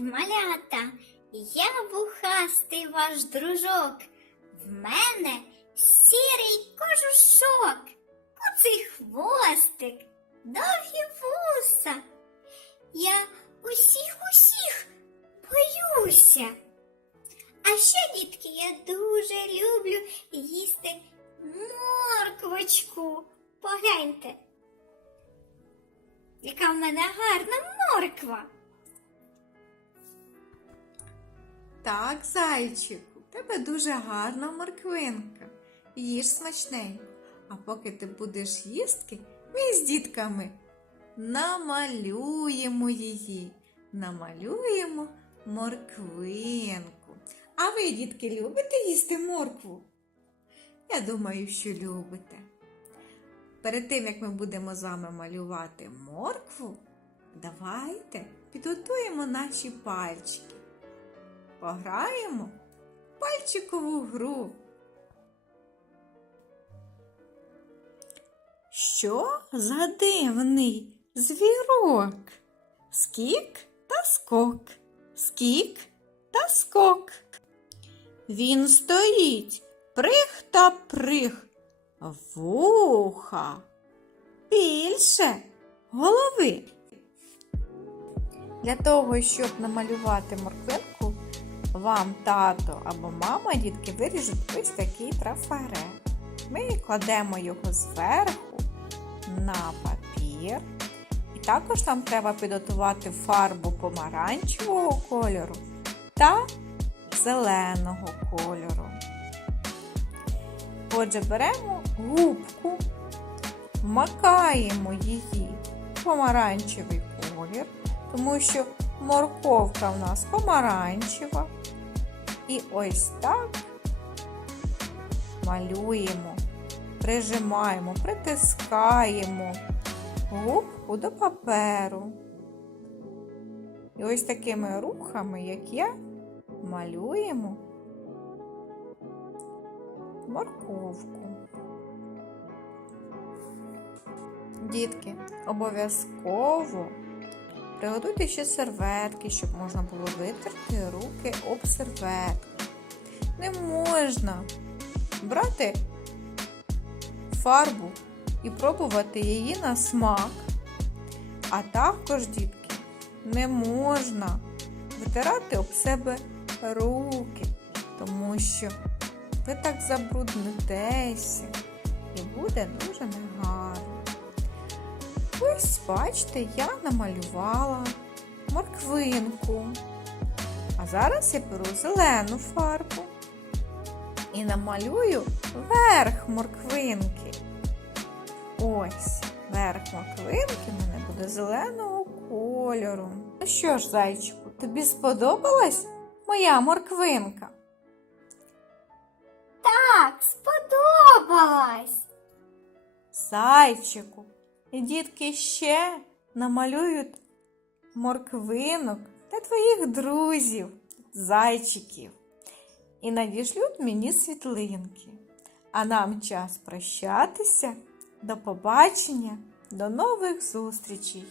малята, я вухастий ваш дружок. В мене сірий кожушок, куций хвостик, довгі вуса. Я усіх усіх боюся. А ще, дітки, я дуже люблю їсти морквочку. Погляньте, яка в мене гарна морква. Так, зайчику, тебе дуже гарна морквинка. Їж смачненько. А поки ти будеш їстки, ми з дітками намалюємо її. Намалюємо морквинку. А ви, дітки, любите їсти моркву? Я думаю, що любите. Перед тим, як ми будемо з вами малювати моркву, давайте підготуємо наші пальчики. Пограємо в пальчикову гру. Що за дивний звірок? Скік та скок, скік та скок. Він стоїть, прих та прих, вуха більше голови. Для того, щоб намалювати морквинку, вам тато або мама, дітки, виріжуть ось такий трафарет. Ми кладемо його зверху на папір. І також нам треба підготувати фарбу помаранчевого кольору та зеленого кольору. Отже, беремо губку, вмакаємо її в помаранчевий колір, тому що морковка в нас помаранчева. І ось так малюємо, прижимаємо, притискаємо губку до паперу. І ось такими рухами, як я, малюємо морковку. Дітки, обов'язково приготуйте ще серветки, щоб можна було витерти руки об серветки. Не можна брати фарбу і пробувати її на смак. А також, дітки, не можна витирати об себе руки, тому що ви так забруднитеся і буде дуже негарно. Ось, бачите, я намалювала морквинку. А зараз я беру зелену фарбу і намалюю верх морквинки. Ось, верх морквинки в мене буде зеленого кольору. Ну що ж, зайчику, тобі сподобалась моя морквинка? Так, сподобалась. Зайчику, і дітки ще намалюють морквинок та твоїх друзів, зайчиків, і надішлють мені світлинки. А нам час прощатися. До побачення, до нових зустрічей!